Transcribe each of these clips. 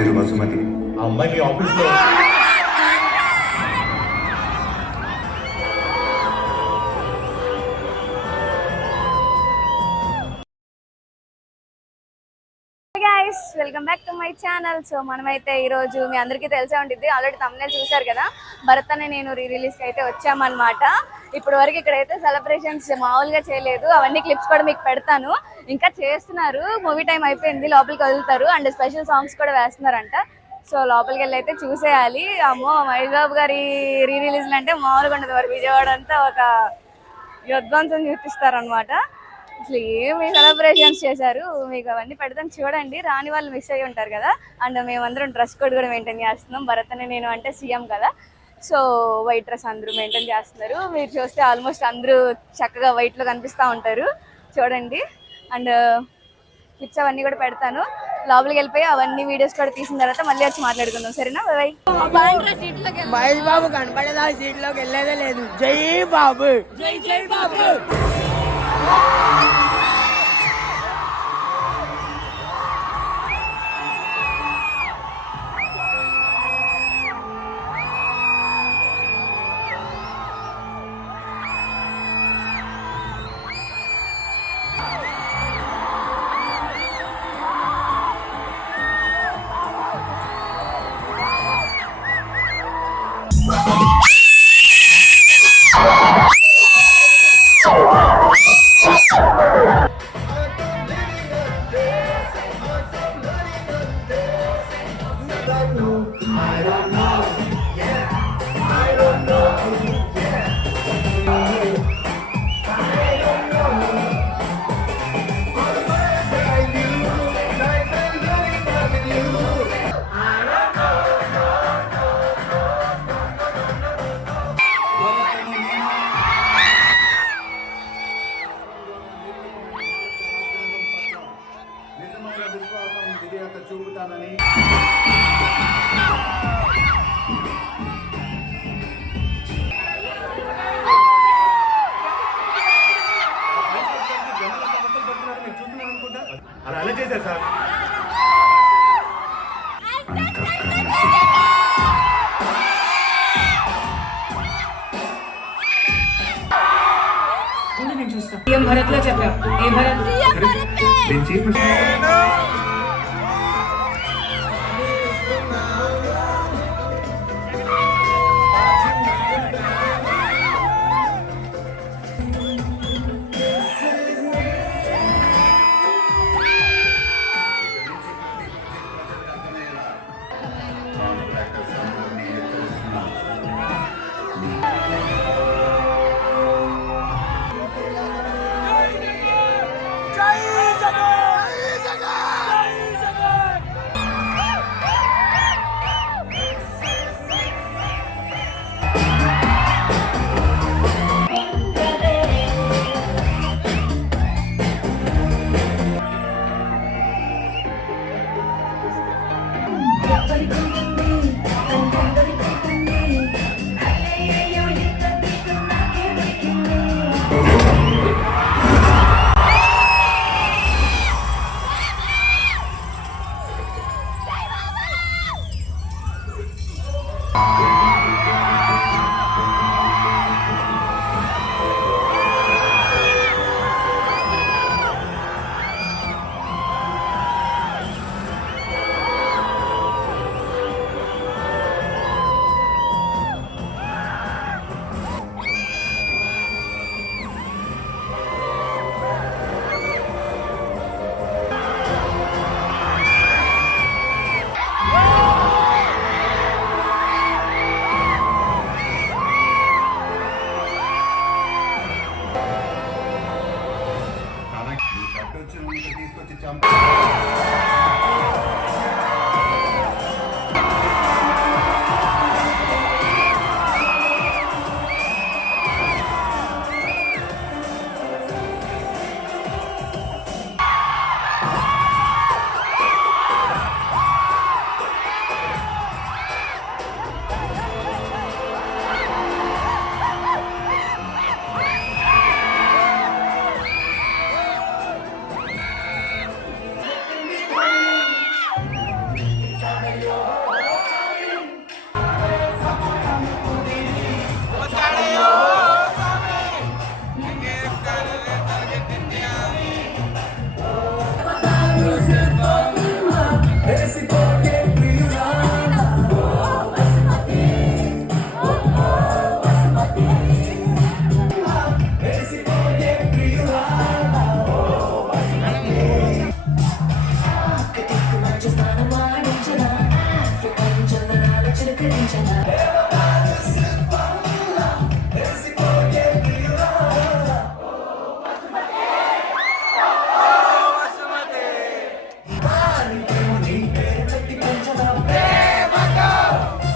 పేరు వసుమతి. ఆ అమ్మాయి మీ ఆఫీస్లో welcome back to my channel. So మనమైతే ఈరోజు మీ అందరికీ తెలిసే ఉంటుంది, ఆల్రెడీ తమ్మునేల్ చూశారు కదా, భరత్ అనే నేను రిలీజ్కి అయితే వచ్చామన్నమాట. ఇప్పటి వరకు ఇక్కడైతే సెలబ్రేషన్స్ మామూలుగా చేయలేదు, అవన్నీ క్లిప్స్ కూడా మీకు పెడతాను. ఇంకా చేస్తున్నారు, మూవీ టైం అయిపోయింది, లోపలికి వదులుతారు అండ్ స్పెషల్ సాంగ్స్ కూడా వేస్తున్నారంట. సో లోపలికి వెళ్ళి అయితే చూసేయాలి. అమ్మో, మహేష్ బాబు గారి రిలీజ్లు అంటే మామూలుగా ఉండదు, వారు విజయవాడ అంతా ఒక యుద్ధాంతం చూపిస్తారనమాట. అసలు ఏమి సెలబ్రేషన్స్ చేశారు మీకు అవన్నీ పెడతాను చూడండి. రాని వాళ్ళు మిస్ అయ్యి ఉంటారు కదా. అండ్ మేమందరం డ్రెస్ కోడ్ కూడా మెయింటైన్ చేస్తున్నాం. భరత్ అనే నేను అంటే సీఎం కదా, సో వైట్ డ్రెస్ అందరూ మెయింటైన్ చేస్తున్నారు. మీరు చూస్తే ఆల్మోస్ట్ అందరూ చక్కగా వైట్లో కనిపిస్తూ ఉంటారు చూడండి. అండ్ క్లిప్స్ అవన్నీ కూడా పెడతాను. లోపలికి వెళ్ళిపోయి అవన్నీ వీడియోస్ కూడా తీసిన తర్వాత మళ్ళీ వచ్చి మాట్లాడుకుందాం, సరేనా? మహేష్ బాబు కనపడేదా సీట్లోకి వెళ్ళేదే లేదు. జై బాబు, జై జై బాబు. చూపుతానని అలా అలా చేశారు సార్. నేను చూస్తాను. ఏం భరత్ లో చెప్పావు? ఏ భరత్?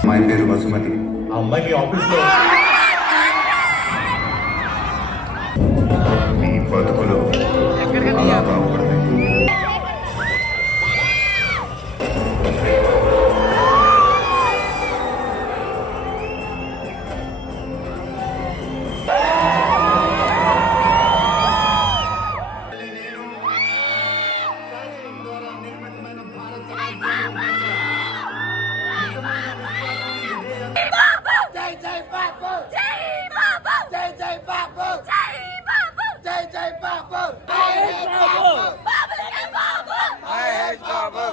అమ్మాయి పేరు వసుమతి. ఆ అమ్మాయి మీ ఆఫీస్లో మీ బతుకులు అలా బాగుపడతాయి. జై జై బాబు జై బాబు జై జై బాబు జై బాబు జై జై బాబు బాబు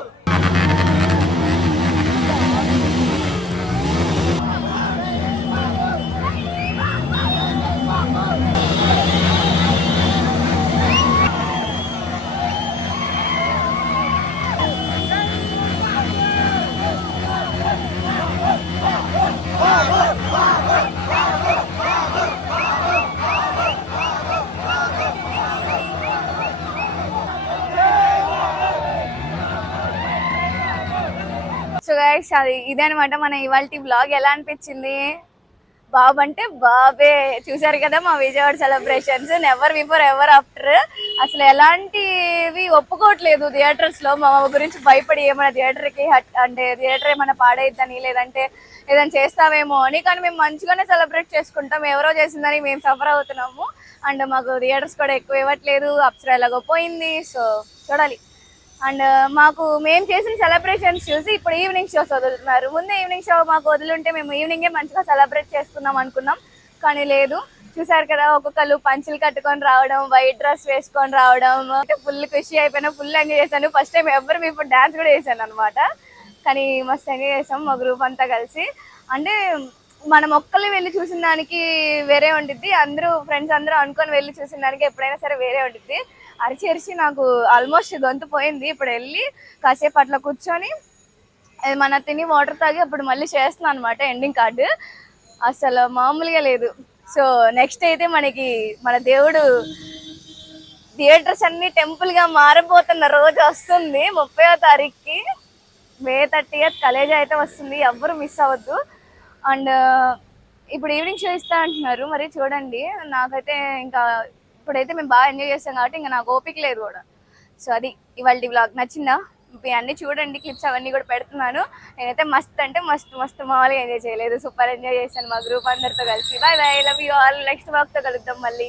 సో గైస్ అది ఇదే అనమాట మన ఇవాళ బ్లాగ్. ఎలా అనిపించింది? బాబు అంటే బాబే. చూసారు కదా మా Vijayawada celebrations, never before ever after. అసలు ఎలాంటివి ఒప్పుకోవట్లేదు థియేటర్స్ లో. మా గురించి భయపడి ఏమైనా థియేటర్కి అంటే థియేటర్ ఏమైనా పాడైద్దని లేదంటే ఏదైనా చేస్తామేమో అని. కానీ మేము మంచిగానే సెలబ్రేట్ చేసుకుంటాం. ఎవరో చేసిందని మేము సఫర్ అవుతున్నాము. అండ్ మాకు థియేటర్స్ కూడా ఎక్కువ ఇవ్వట్లేదు. అప్సరా ఎలాగో పోయింది. సో చూడాలి. అండ్ మాకు మేము చేసిన సెలబ్రేషన్స్ చూసి ఇప్పుడు ఈవినింగ్ షోస్ వదులుతున్నారు. ముందే ఈవినింగ్ షో మాకు వదులుంటే మేము ఈవినింగే మంచిగా సెలబ్రేట్ చేసుకుందాం అనుకున్నాం. కానీ లేదు. చూసారు కదా, ఒక్కొక్కరు పంచులు కట్టుకొని రావడం, వైట్ డ్రెస్ వేసుకొని రావడం. ఫుల్ ఖుషి అయిపోయినా, ఫుల్ ఎంజాయ్ చేశాను. ఫస్ట్ టైం ఎవరు ఇప్పుడు డాన్స్ కూడా చేశాను అనమాట. కానీ మస్తు ఎంజాయ్ చేసాం మా గ్రూప్ అంతా కలిసి. అంటే మనం ఒక్కళ్ళు వెళ్ళి చూసిన దానికి వేరే ఉండిద్ది, అందరూ ఫ్రెండ్స్ అందరూ అనుకొని వెళ్ళి చూసిన దానికి ఎప్పుడైనా సరే వేరే ఉండిద్ది. అరిచి అరిచి నాకు ఆల్మోస్ట్ గొంతు పోయింది. ఇప్పుడు వెళ్ళి కాసేపు అట్లా కూర్చొని మన తిని వాటర్ తాగి అప్పుడు మళ్ళీ చేస్తున్నాను అనమాట ఎండింగ్ కార్డు. అసలు మామూలుగా లేదు. సో నెక్స్ట్ అయితే మనకి మన దేవుడు థియేటర్స్ అన్ని టెంపుల్గా మారిపోతున్న రోజు వస్తుంది 30వ తారీఖుకి. May 30th కలేజా అయితే వస్తుంది. ఎవ్వరు మిస్ అవ్వద్దు. అండ్ ఇప్పుడు ఈవినింగ్ షో ఇస్తా అంటున్నారు, మరి చూడండి. నాకైతే ఇంకా ఇప్పుడైతే మేము బాగా ఎంజాయ్ చేస్తాం కాబట్టి ఇంకా నాకు ఓపిక లేదు కూడా. సో అది ఇవాళ వ్లాగ్. నచ్చిందా? అన్నీ చూడండి, క్లిప్స్ అవన్నీ కూడా పెడుతున్నాను. నేనైతే మస్త్ అంటే మస్తు మస్తు మామూలుగా ఎంజాయ్ చేయలేదు, సూపర్ ఎంజాయ్ చేశాను మా గ్రూప్ అందరితో కలిసి. Bye bye, love you all. Next వ్లాగ్తో కలుద్దాం మళ్ళీ.